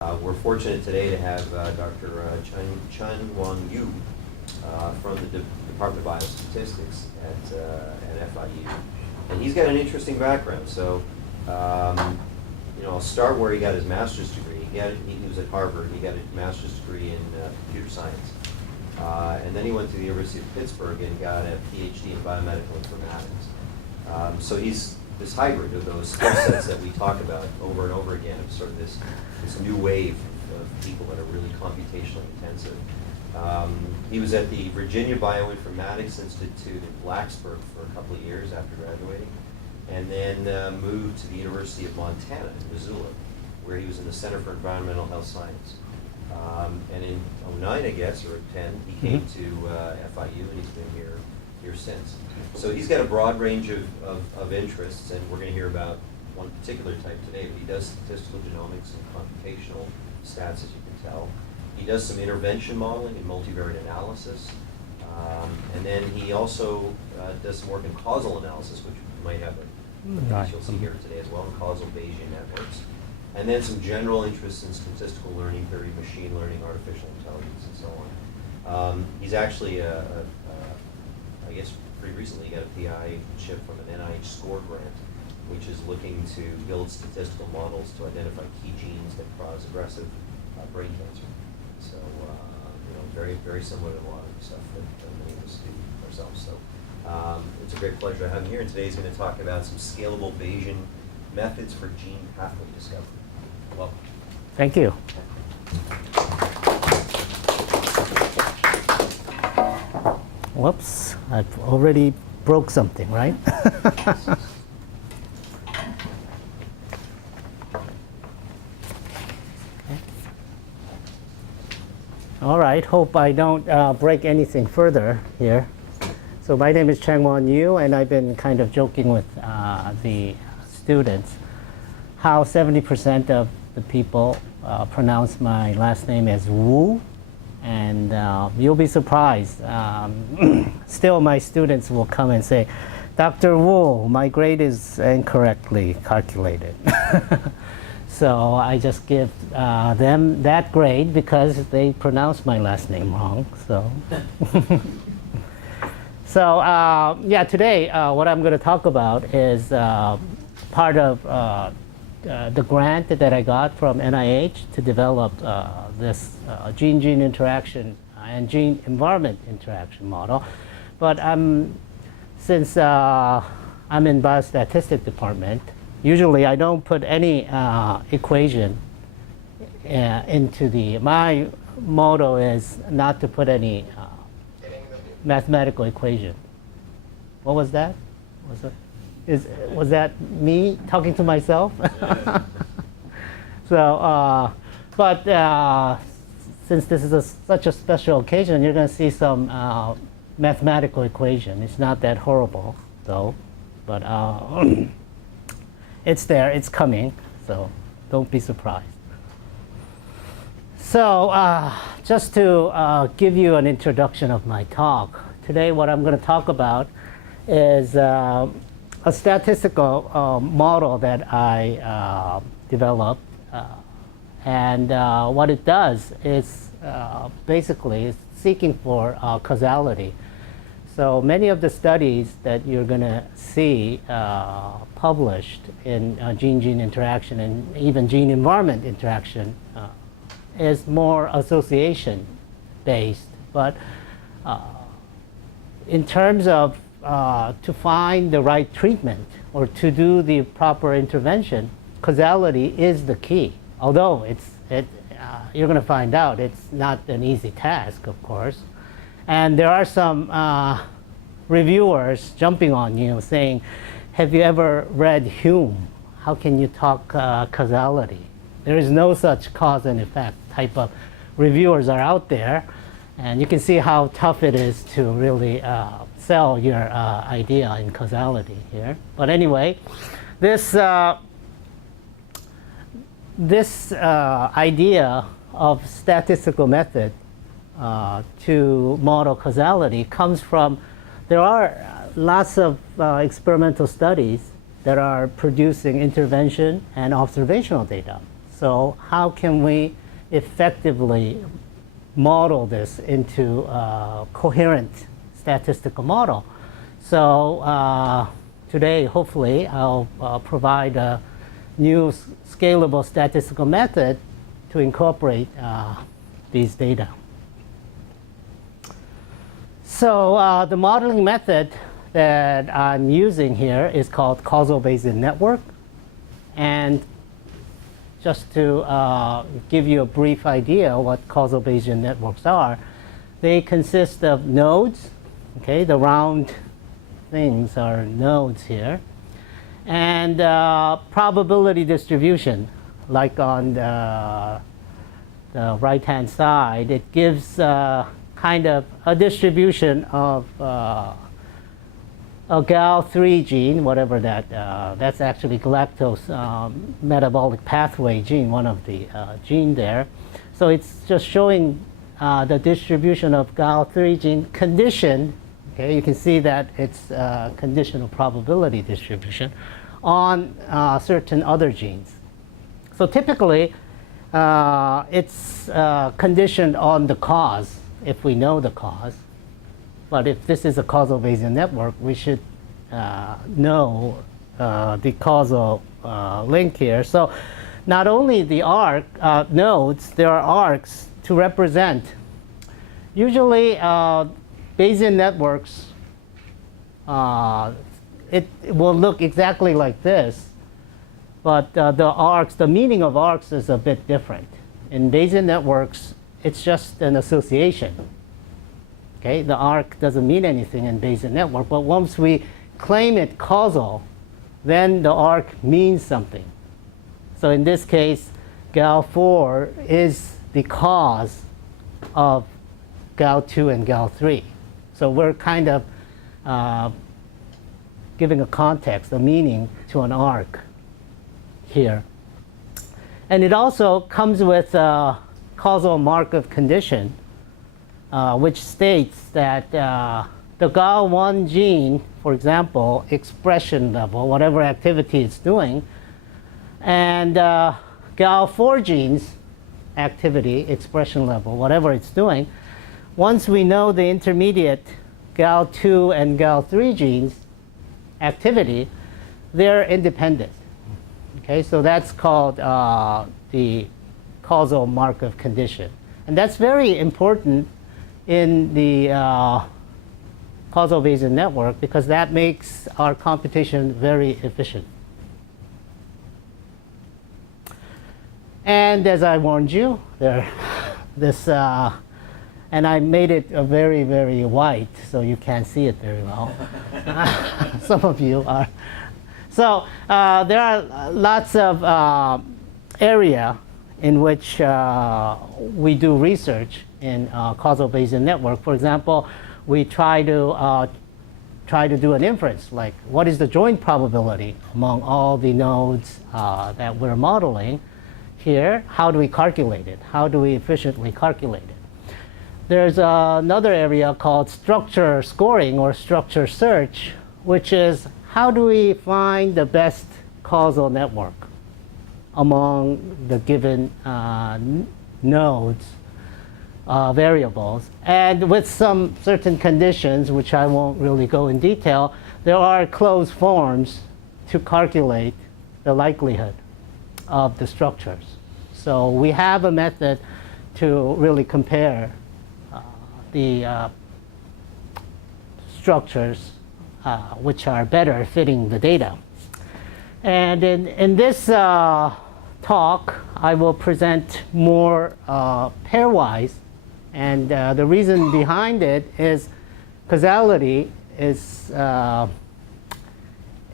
We're fortunate today to have Dr. Changwon Yu from the Department of Biostatistics at FIU. And he's got an interesting background. So, I'll start where he got his master's degree. He was at Harvard. He got a master's degree in computer science. And then he went to the University of Pittsburgh and got a PhD in biomedical informatics. So he's this hybrid of those skill sets that we talk about over and over again, of sort of this new wave of people that are really computationally intensive. He was at the Virginia Bioinformatics Institute in Blacksburg for a couple of years after graduating, and then moved to the University of Montana in Missoula, where he was in the Center for Environmental Health Science. And in '09, I guess, or '10, he came to FIU, and he's been here since. So he's got a broad range of interests, and we're going to hear about one particular type today. But he does statistical genomics and computational stats, as you can tell. He does some intervention modeling and multivariate analysis. And then he also does some work in causal analysis, which you might have a you'll see here today as well, in causal Bayesian networks. And then some general interests in statistical learning theory, machine learning, artificial intelligence, and so on. He's actually, I guess pretty recently, he got a PI chip from an NIH SCORE grant, which is looking to build statistical models to identify key genes that cause aggressive brain cancer. So, very, very similar to a lot of the stuff that many of us do ourselves. So, it's a great pleasure to have him here. And today he's going to talk about some scalable Bayesian methods for gene pathway discovery. Welcome. Thank you. Whoops, I've already broke something, right? All right, hope I don't break anything further here. So my name is Changwon Yu, and I've been kind of joking with the students how 70% of the people pronounce my last name as Wu. And you'll be surprised. Still, my students will come and say, Dr. Wu, my grade is incorrectly calculated. So I just give them that grade because they pronounce my last name wrong. So, today what I'm going to talk about is part of the grant that I got from NIH to develop this gene-gene interaction and gene-environment interaction model. But since I'm in biostatistics department, usually I don't put any equation into my motto is not to put any mathematical equation. What was that? Was that me talking to myself? So, but since this is such a special occasion, you're going to see some mathematical equation. It's not that horrible, though, but it's there, it's coming, so don't be surprised. So, just to give you an introduction of my talk, today what I'm going to talk about is a statistical model that I developed, and what it does is basically it's seeking for causality. So many of the studies that you're going to see published in gene-gene interaction and even gene-environment interaction is more association-based, but in terms of to find the right treatment or to do the proper intervention, causality is the key. Although you're going to find out it's not an easy task, of course. And there are some reviewers jumping on you saying, have you ever read Hume? How can you talk causality? There is no such cause and effect type of reviewers are out there. And you can see how tough it is to really sell your idea in causality here. But anyway, this idea of statistical method to model causality comes from, there are lots of experimental studies that are producing intervention and observational data. So how can we effectively model this into a coherent statistical model? So today, hopefully, I'll provide a new scalable statistical method to incorporate these data. So the modeling method that I'm using here is called Causeovesen Network. And just to give you a brief idea what Causeovesen networks are, they consist of nodes. Okay, the round things are nodes here. And probability distribution, like on the right-hand side, it gives kind of a distribution of a GAL3 gene, whatever that's actually galactose metabolic pathway gene, one of the gene there. So it's just showing the distribution of GAL3 gene conditioned. Okay, you can see that it's conditional probability distribution on certain other genes. So typically, it's conditioned on the cause, if we know the cause. But if this is a Causeovesen network, we should know the causal link here. So not only the arc nodes, there are arcs to represent. Usually, Bayesian networks, it will look exactly like this, but the arcs, the meaning of arcs is a bit different. In Bayesian networks, it's just an association. Okay, the arc doesn't mean anything in Bayesian network, but once we claim it causal, then the arc means something. So in this case, GAL4 is the cause of GAL2 and GAL3. So we're kind of giving a context, a meaning to an arc here. And it also comes with a causal Markov condition, which states that the GAL1 gene, for example, expression level, whatever activity it's doing, and GAL4 genes, activity, expression level, whatever it's doing, once we know the intermediate GAL2 and GAL3 genes activity, they're independent. Okay, so that's called the causal Markov condition. And that's very important in the Causeovesen network because that makes our computation very efficient. And as I warned you, and I made it very, very white, so you can't see it very well. Some of you are. So there are lots of area in which we do research in Causeovesen network. For example, we try to do an inference, like what is the joint probability among all the nodes that we're modeling here? How do we calculate it? How do we efficiently calculate it? There's another area called structure scoring or structure search, which is how do we find the best causal network among the given nodes, variables. And with some certain conditions, which I won't really go in detail, there are closed forms to calculate the likelihood of the structures. So we have a method to really compare the structures which are better fitting the data. And in this talk, I will present more pairwise. And the reason behind it is causality is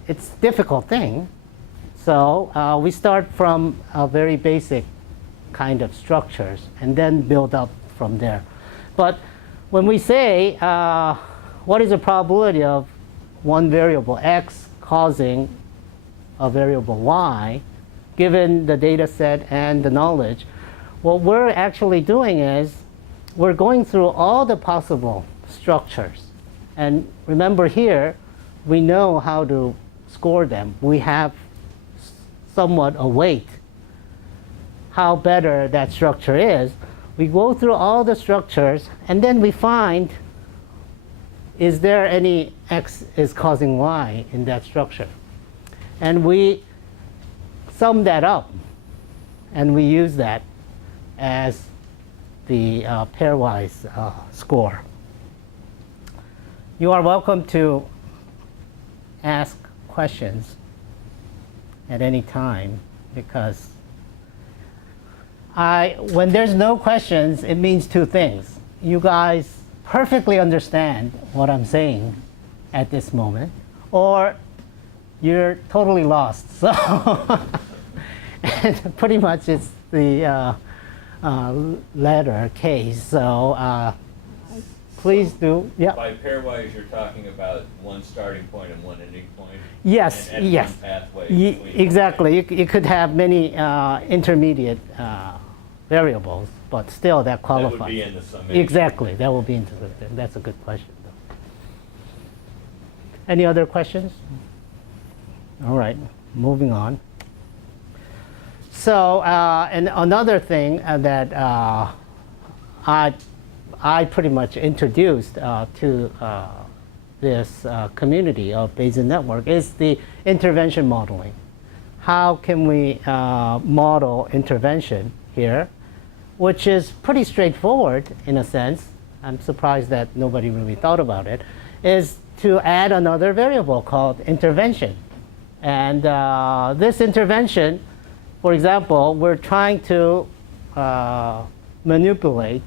it's a difficult thing. So we start from a very basic kind of structures and then build up from there. But when we say what is the probability of one variable x causing a variable y, given the data set and the knowledge, what we're actually doing is we're going through all the possible structures. And remember here, we know how to score them. We have somewhat a weight how better that structure is, we go through all the structures and then we find, is there any X is causing Y in that structure? And we sum that up and we use that as the pairwise score. You are welcome to ask questions at any time, because when there's no questions, it means two things. You guys perfectly understand what I'm saying at this moment, or you're totally lost. So and pretty much it's the latter case. So please do. Yeah. By pairwise, you're talking about one starting point and one ending point. Yes. And Yes. one pathway between Exactly. You could have many intermediate variables, but still that qualifies. That would be in the summation. Exactly. That will be into the. That's a good question, though. Any other questions? All right. Moving on. So, and another thing that I pretty much introduced to this community of Bayesian network is the intervention modeling. How can we model intervention here, which is pretty straightforward in a sense. I'm surprised that nobody really thought about it, is to add another variable called intervention. And this intervention, for example, we're trying to manipulate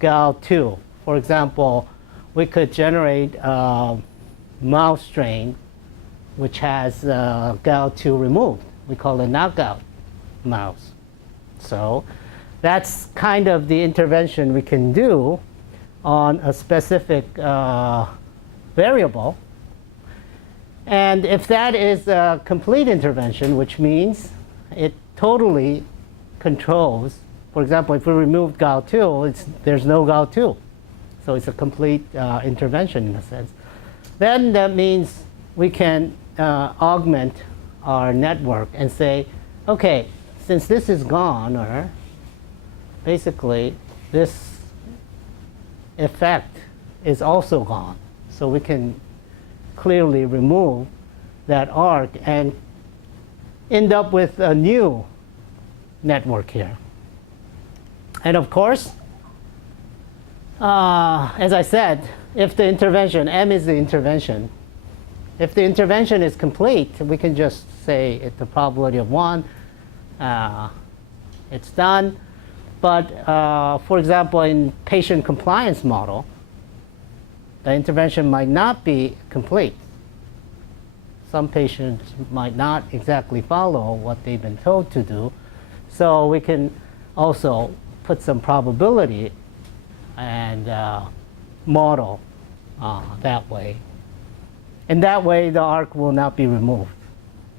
GAL2. For example, we could generate a mouse strain which has GAL2 removed. We call it knockout mouse. So that's kind of the intervention we can do on a specific variable. And if that is a complete intervention, which means it totally controls, for example, if we removed GAL2, there's no GAL2. So it's a complete intervention in a sense. Then that means we can augment our network and say, okay, since this is gone, or basically this effect is also gone. So we can clearly remove that arc and end up with a new network here. And of course, as I said, if the intervention, M is the intervention, if the intervention is complete, we can just say it's the probability of 1, it's done. But for example, in patient compliance model, the intervention might not be complete. Some patients might not exactly follow what they've been told to do. So we can also put some probability and model that way. And that way the arc will not be removed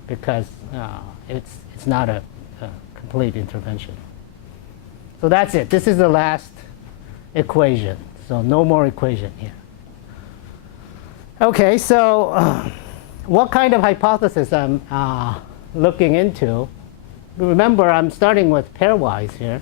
because it's not a complete intervention. So that's it. This is the last equation. So no more equation here. Okay, so what kind of hypothesis I'm looking into? Remember, I'm starting with pairwise here.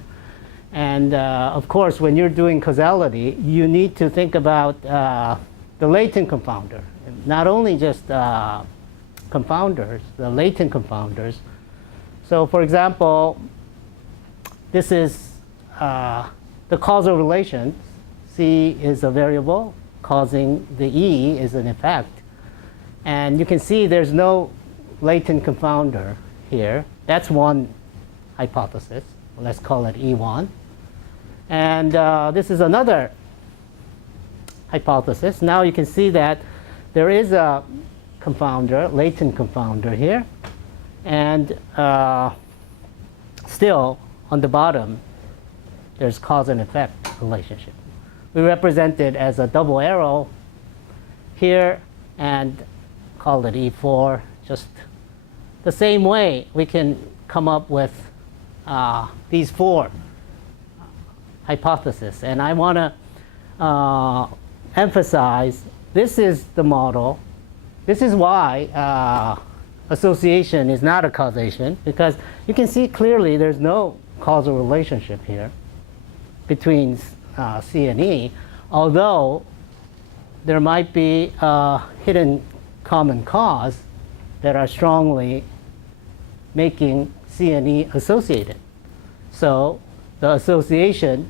And of course, when you're doing causality, you need to think about the latent confounder. And not only just confounders, the latent confounders. So for example, this is the causal relation. C is a variable causing the E is an effect. And you can see there's no latent confounder here. That's one hypothesis. Let's call it E1. And this is another hypothesis. Now you can see that there is a confounder, latent confounder here. And still, on the bottom, there's cause and effect relationship. We represent it as a double arrow here and call it E4. Just the same way we can come up with these 4 hypotheses. And I want to emphasize this is the model. This is why association is not a causation, because you can see clearly there's no causal relationship here between C and E, although there might be a hidden common cause that are strongly making C and E associated. So the association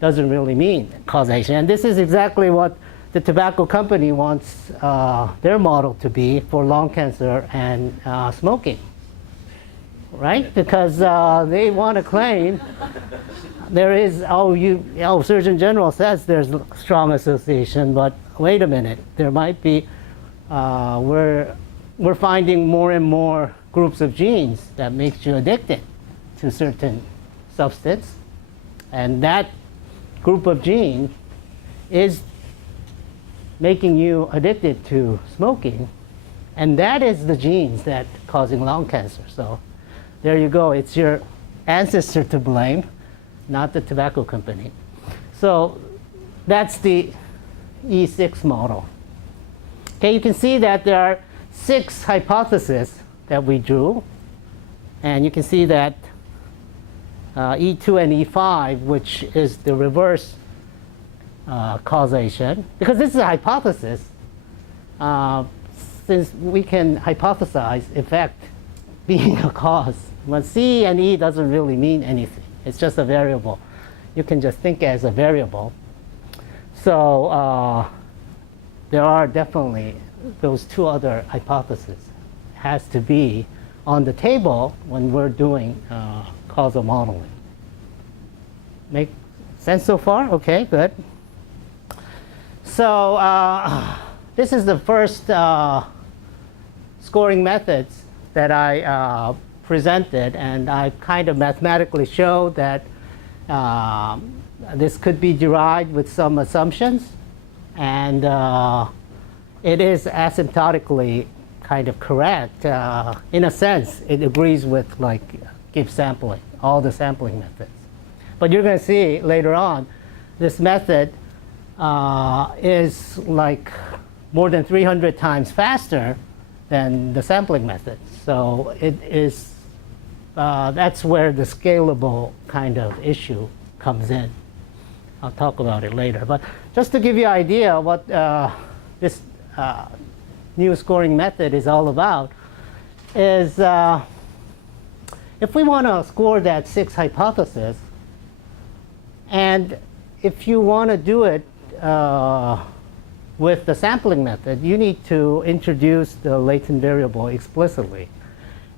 doesn't really mean causation. And this is exactly what the tobacco company wants their model to be for lung cancer and smoking, right? Because they want to claim there is, Surgeon General says there's strong association, but wait a minute, there might be, we're finding more and more groups of genes that makes you addicted to certain substance, and that group of genes is making you addicted to smoking, and that is the genes that causing lung cancer. So there you go, it's your ancestor to blame, not the tobacco company. So that's the E6 model. Okay, you can see that there are 6 hypotheses that we drew, and you can see that E2 and E5, which is the reverse causation, because this is a hypothesis, since we can hypothesize effect being a cause. But C and E doesn't really mean anything. It's just a variable. You can just think as a variable. So there are definitely those 2 other hypotheses has to be on the table when we're doing causal modeling. Make sense so far? Okay, good. So this is the first scoring methods that I presented, and I kind of mathematically showed that this could be derived with some assumptions, and it is asymptotically kind of correct. In a sense, it agrees with like Gibbs sampling, all the sampling methods. But you're going to see later on, this method is like more than 300 times faster than the sampling method. So it is, that's where the scalable kind of issue comes in. I'll talk about it later. But just to give you an idea what this new scoring method is all about is if we want to score that 6 hypothesis, and if you want to do it with the sampling method, you need to introduce the latent variable explicitly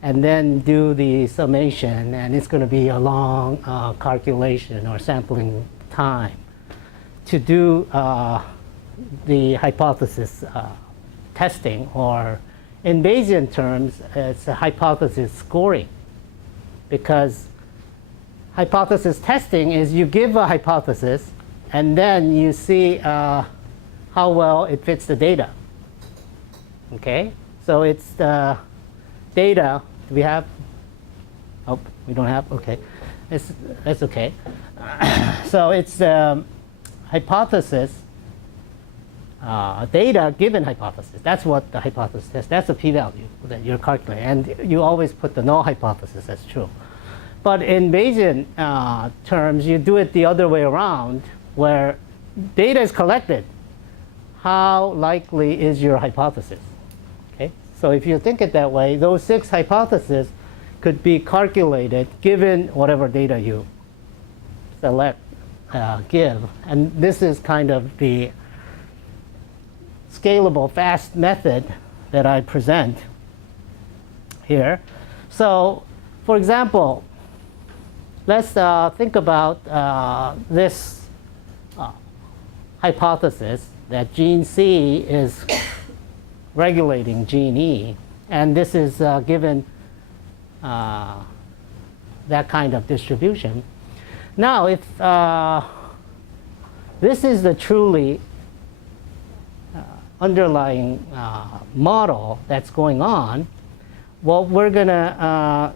and then do the summation, and it's going to be a long calculation or sampling time to do the hypothesis testing, or in Bayesian terms, it's a hypothesis scoring, because hypothesis testing is you give a hypothesis and then you see how well it fits the data. Okay, so it's the data. Do we have? Oh, we don't have. Okay, that's okay. So it's hypothesis data given hypothesis. That's what the hypothesis test. That's a p-value that you're calculating, and you always put the null hypothesis. That's true. But in Bayesian terms, you do it the other way around, where data is collected. How likely is your hypothesis? Okay? So if you think it that way, those 6 hypotheses could be calculated given whatever data you select, give. And this is kind of the scalable, fast method that I present here. So, for example, let's think about this hypothesis that gene C is regulating gene E, and this is given that kind of distribution. Now, if this is the truly underlying model that's going on, what we're gonna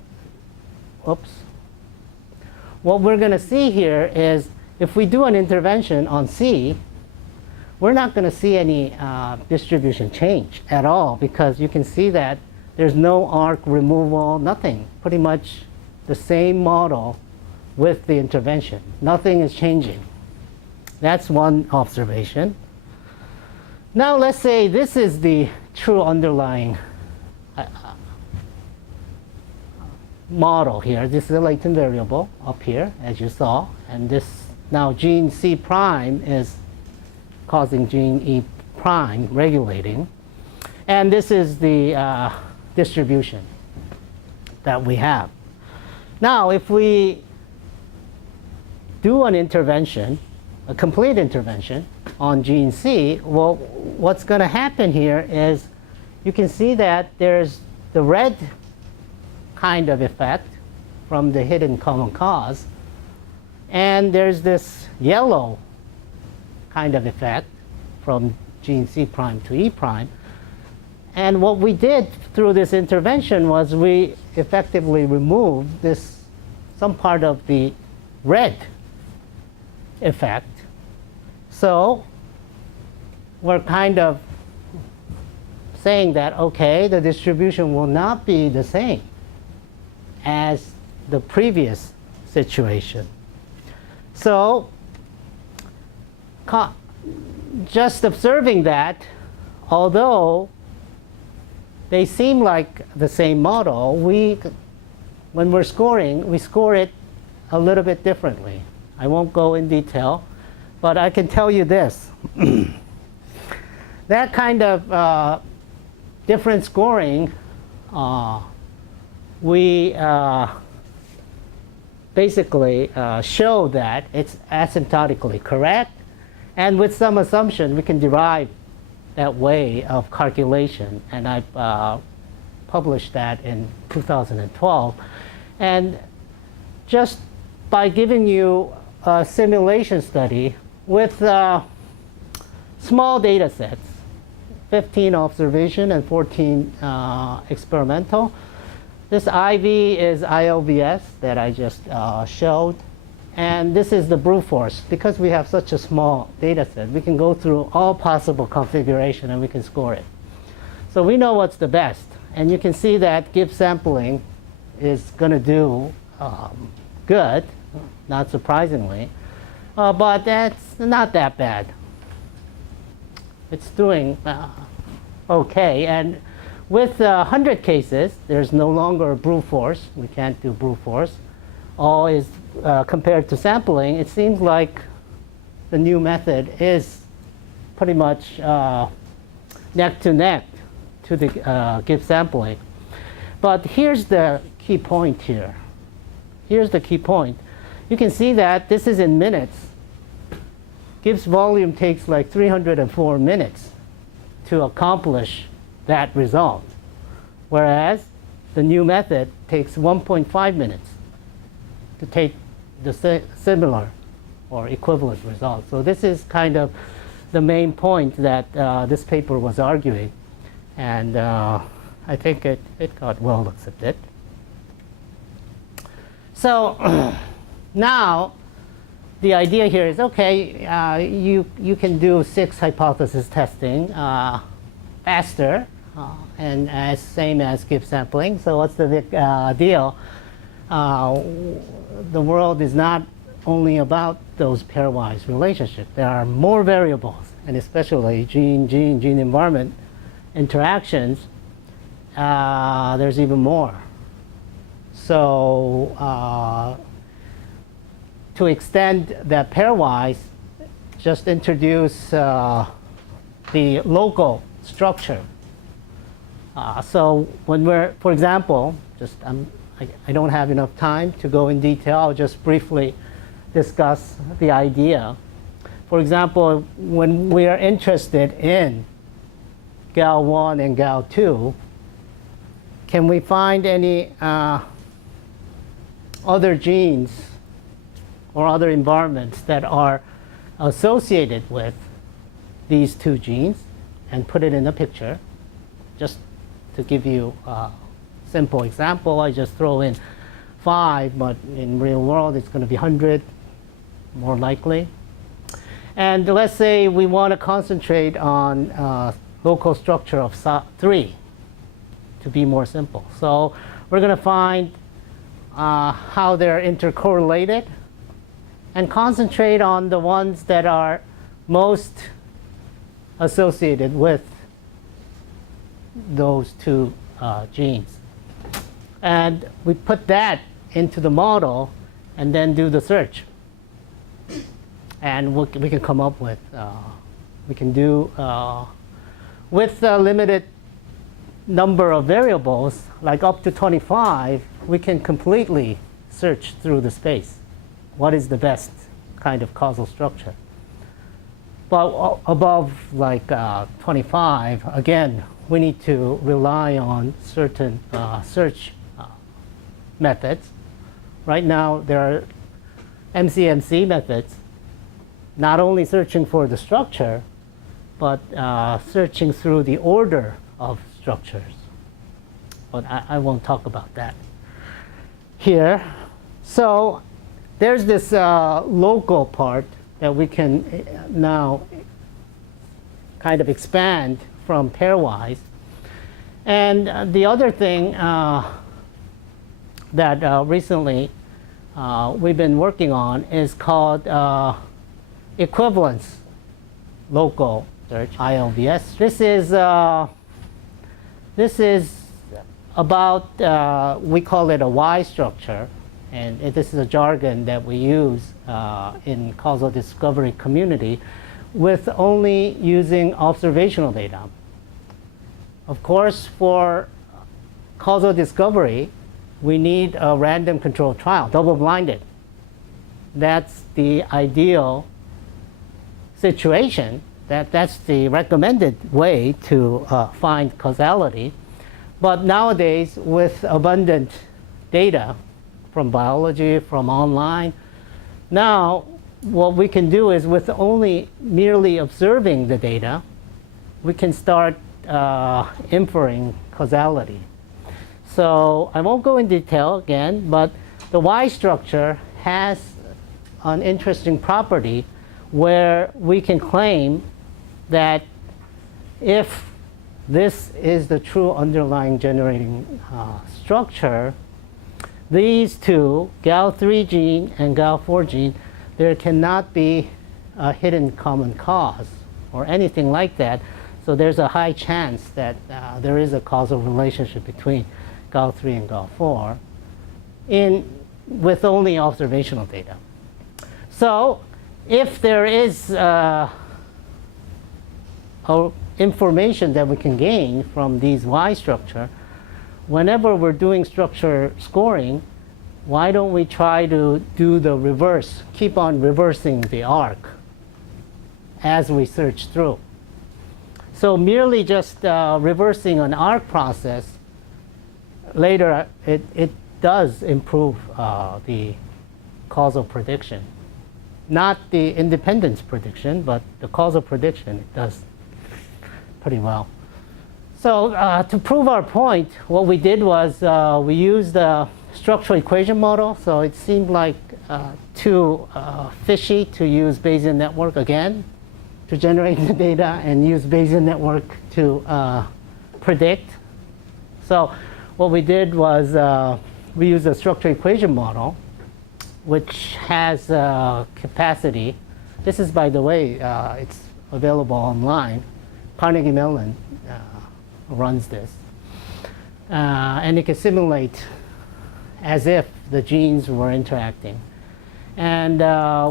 what we're gonna see here is if we do an intervention on C, we're not gonna see any distribution change at all, because you can see that There's no arc removal, nothing. Pretty much the same model with the intervention. Nothing is changing. That's one observation. Now let's say this is the true underlying model here. This is a latent variable up here, as you saw. And this now gene C prime is causing gene E prime regulating. And this is the distribution that we have. Now, if we do an intervention, a complete intervention on gene C, well, what's going to happen here is you can see that there's the red kind of effect from the hidden common cause, and there's this yellow kind of effect from gene C prime to E prime. And what we did through this intervention was we effectively removed some part of the red effect. So we're kind of saying that, okay, the distribution will not be the same as the previous situation. So just observing that, although they seem like the same model, when we're scoring, we score it a little bit differently. I won't go in detail, but I can tell you this. That kind of different scoring, we basically show that it's asymptotically correct, and with some assumption we can derive that way of calculation, and I published that in 2012. And just by giving you a simulation study with small data sets, 15 observation and 14 experimental. This IV is ILVS that I just showed. And this is the brute force. Because we have such a small data set, we can go through all possible configuration and we can score it. So we know what's the best. And you can see that Gibbs sampling is going to do good, not surprisingly. But that's not that bad. It's doing okay. And with 100 cases, there's no longer brute force. We can't do brute force. All is compared to sampling, it seems like the new method is pretty much neck to neck to the Gibbs sampling. But here's the key point here. Here's the key point. You can see that this is in minutes. Gibbs volume takes like 304 minutes to accomplish that result, whereas the new method takes 1.5 minutes to take the similar or equivalent result. So this is kind of the main point that this paper was arguing, and I think it got well accepted. So now the idea here is, okay, you can do 6 hypothesis testing faster and as same as Gibbs sampling. So what's the deal? The world is not only about those pairwise relationships. There are more variables, and especially gene-environment interactions. There's even more. So to extend that pairwise, just introduce the local structure. So when we're, for example, I don't have enough time to go in detail. I'll just briefly discuss the idea. For example, when we are interested in GAL1 and GAL2, can we find any other genes or other environments that are associated with these 2 genes and put it in a picture? Just to give you a simple example, I just throw in 5, but in real world it's going to be 100 more likely. And let's say we want to concentrate on local structure of 3. to be more simple. So we're going to find how they're intercorrelated and concentrate on the ones that are most associated with those two genes. And we put that into the model and then do the search. And we can come up with, we can do, with a limited number of variables, like up to 25, we can completely search through the space. What is the best kind of causal structure? But above like 25, again, we need to rely on certain search methods. Right now, there are MCMC methods, not only searching for the structure, but searching through the order of structures. But I won't talk about that here. So there's this local part that we can now kind of expand from pairwise. And the other thing that recently we've been working on is called equivalence local search, ILVS. This is about, we call it a Y structure, and this is a jargon that we use in causal discovery community with only using observational data. Of course, for causal discovery, we need a random controlled trial, double-blinded. That's the ideal situation. That's the recommended way to find causality. But nowadays, with abundant data from biology, from online, now what we can do is with only merely observing the data, we can start inferring causality. So I won't go in detail again, but the Y structure has an interesting property where we can claim that if this is the true underlying generating structure, these two, GAL3 gene and GAL4 gene, there cannot be a hidden common cause or anything like that. So there's a high chance that there is a causal relationship between GAL3 and GAL4 with only observational data. So if there is information that we can gain from these Y structure, whenever we're doing structure scoring, why don't we try to do the reverse, keep on reversing the arc as we search through. So merely just reversing an arc process, later it does improve the causal prediction. Not the independence prediction, but the causal prediction, it does pretty well. So to prove our point, what we did was we used the structural equation model. So it seemed like too fishy to use Bayesian network again to generate the data and use Bayesian network to predict. So what we did was we used a structural equation model, which has capacity. This is, by the way, it's available online. Carnegie Mellon runs this. And it can simulate as if the genes were interacting. And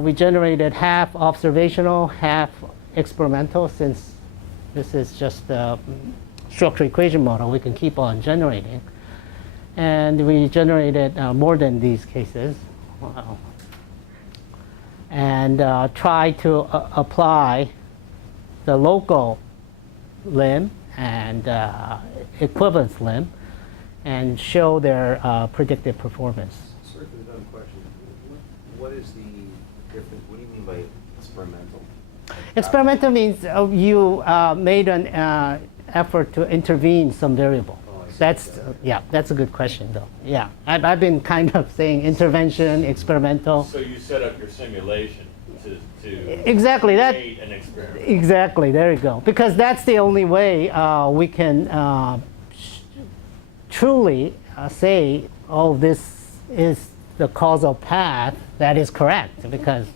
we generated half observational, half experimental. Since this is just a structural equation model, we can keep on generating. And we generated more than these cases. Wow. And try to apply the local limb and equivalence limb and show their predictive performance. Sorry for the dumb question. What is the difference? What do you mean by experimental? Experimental means you made an effort to intervene some variable. Yeah, that's a good question, though. Yeah, I've been kind of saying intervention, experimental. So you set up your simulation to exactly that. create an experiment. Exactly, there you go. Because that's the only way we can truly say, oh, this is the causal path that is correct, because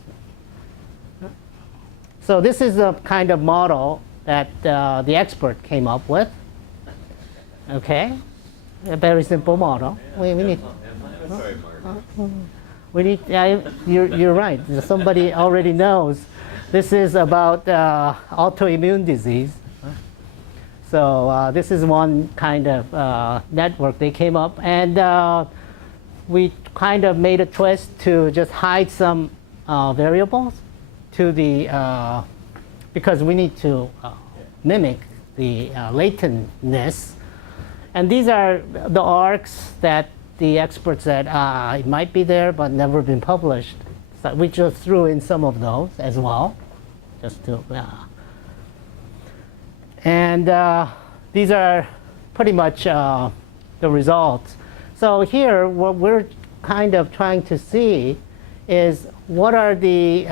so this is the kind of model that the expert came up with. Okay, a very simple model. We need. Sorry, Mark. We need. You're right. Somebody already knows. This is about autoimmune disease. So this is one kind of network they came up, and we kind of made a twist to just hide some variables to the because we need to mimic the latentness. And these are the arcs that the expert said it might be there but never been published. So we just threw in some of those as well, just to. And these are pretty much the results. So here, what we're kind of trying to see is what are the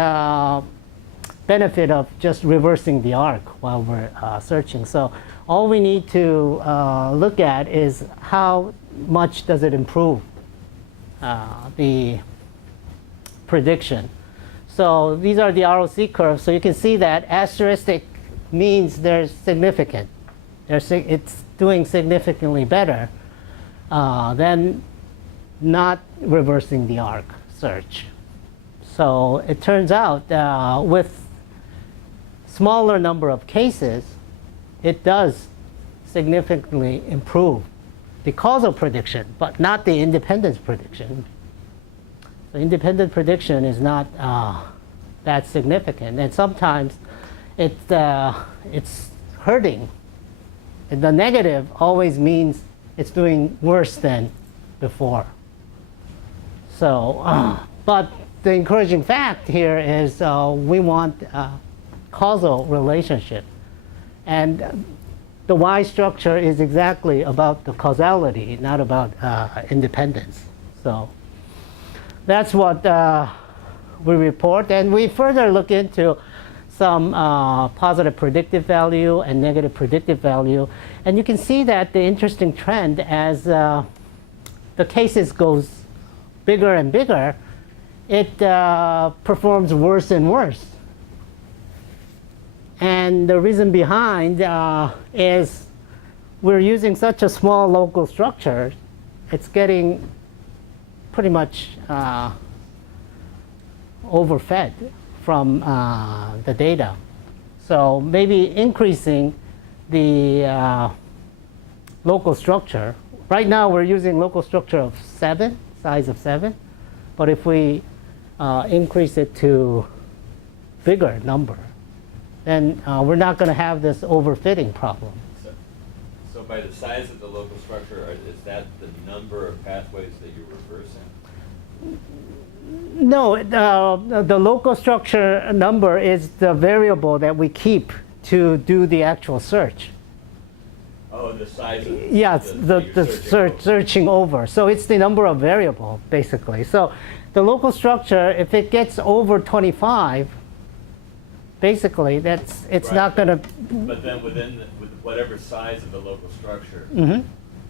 benefit of just reversing the arc while we're searching. So all we need to look at is how much does it improve the prediction. So these are the ROC curves. So you can see that asterisk means they're significant. It's doing significantly better than not reversing the arc search. So it turns out with smaller number of cases, it does significantly improve the causal prediction, but not the independence prediction. The independent prediction is not that significant, and sometimes it's hurting. And the negative always means it's doing worse than before. So, but the encouraging fact here is we want causal relationship. And the Y structure is exactly about the causality, not about independence. So that's what we report. And we further look into some positive predictive value and negative predictive value. And you can see that the interesting trend as the cases goes bigger and bigger, it performs worse and worse. And the reason behind is we're using such a small local structure, it's getting pretty much overfed from the data. So maybe increasing the local structure. Right now we're using local structure of 7, size of 7. But if we increase it to bigger number, then we're not going to have this overfitting problem. So by the size of the local structure, is that the number of pathways that you're reversing? No, the local structure number is the variable that we keep to do the actual search. Oh, the size of yes, searching over. So it's the number of variable, basically. So the local structure, if it gets over 25, basically it's right. Not going to. But then with whatever size of the local structure,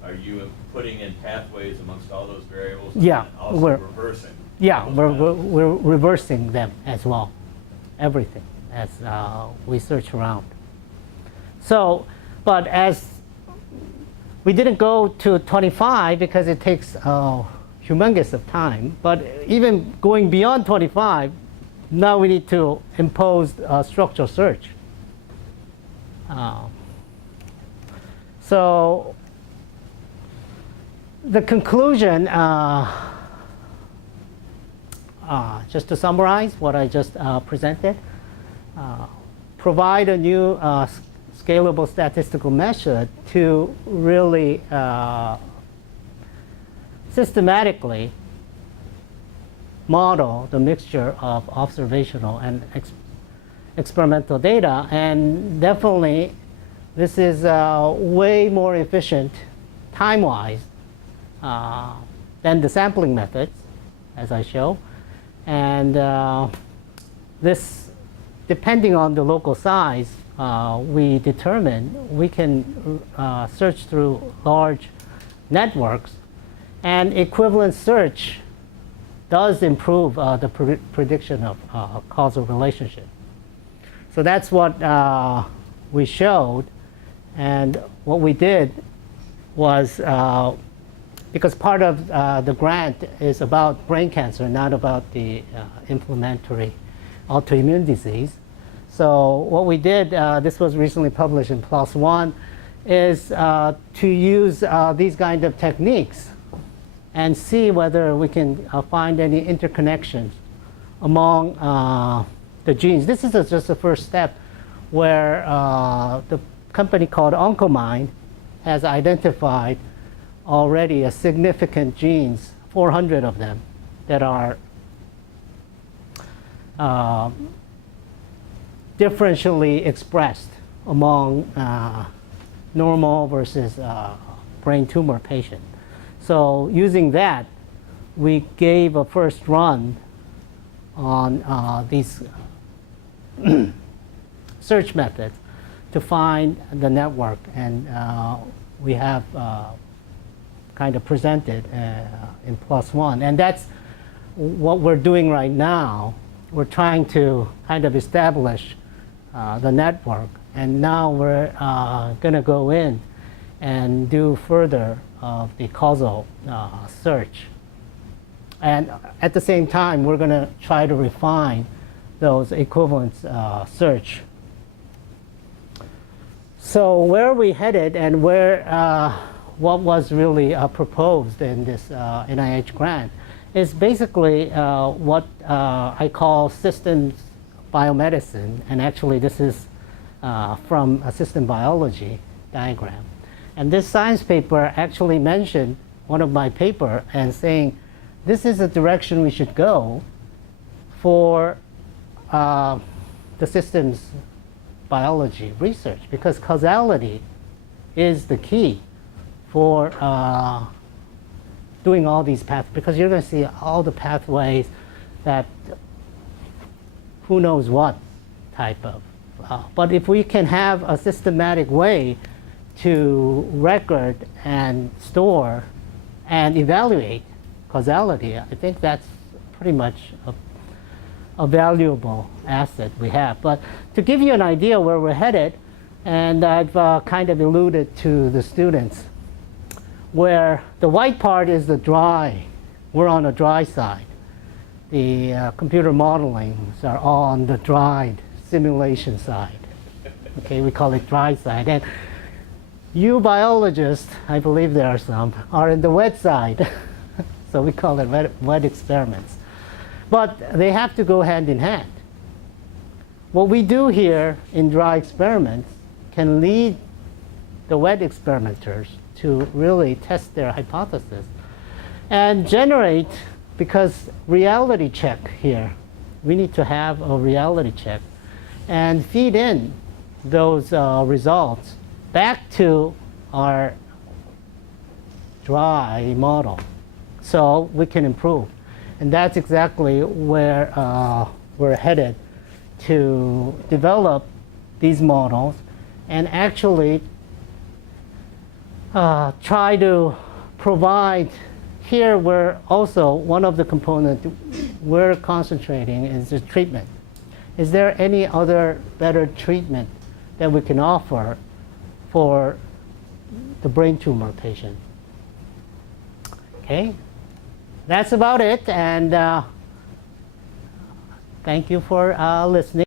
are you putting in pathways amongst all those variables? Yeah, and also reversing. Yeah, we're reversing them as well, everything as we search around. So, but as we didn't go to 25 because it takes humongous of time. But even going beyond 25, now we need to impose a structural search. So the conclusion, just to summarize what I just presented, provide a new scalable statistical method to really systematically model the mixture of observational and experimental data. And definitely this is way more efficient time-wise than the sampling methods, as I show. And this, depending on the local size, we determine we can search through large networks, and equivalence search does improve the prediction of causal relationship. So that's what we showed, and what we did was, because part of the grant is about brain cancer, not about the inflammatory autoimmune disease. So what we did, this was recently published in PLOS One, is to use these kind of techniques and see whether we can find any interconnections among the genes. This is just the first step, where the company called Oncomine has identified already a significant genes, 400 of them, that are differentially expressed among normal versus brain tumor patient. So using that, we gave a first run on these search methods to find the network, and we have kind of presented in PLOS One. And that's what we're doing right now. We're trying to kind of establish the network, and now we're going to go in and do further of the causal search. And at the same time, we're going to try to refine those equivalence search. So where are we headed, and where what was really proposed in this NIH grant is basically what I call systems biomedicine, and actually this is from a system biology diagram. And this science paper actually mentioned one of my paper and saying this is the direction we should go for the systems biology research, because causality is the key for doing all these paths, because you're going to see all the pathways that who knows what type of. But if we can have a systematic way to record and store and evaluate causality, I think that's pretty much a valuable asset we have. But to give you an idea where we're headed, and I've kind of alluded to the students, where the white part is the dry. We're on the dry side. The computer modelings are all on the dried simulation side. Okay, we call it dry side. And you biologists, I believe there are some, are in the wet side. So we call it wet experiments. But they have to go hand in hand. What we do here in dry experiments can lead the wet experimenters to really test their hypothesis and generate, because reality check here, we need to have a reality check and feed in those results back to our dry model so we can improve. And that's exactly where we're headed, to develop these models and actually try to provide. Here we're also, one of the components we're concentrating is the treatment. Is there any other better treatment that we can offer for the brain tumor patient? Okay, that's about it, and thank you for listening.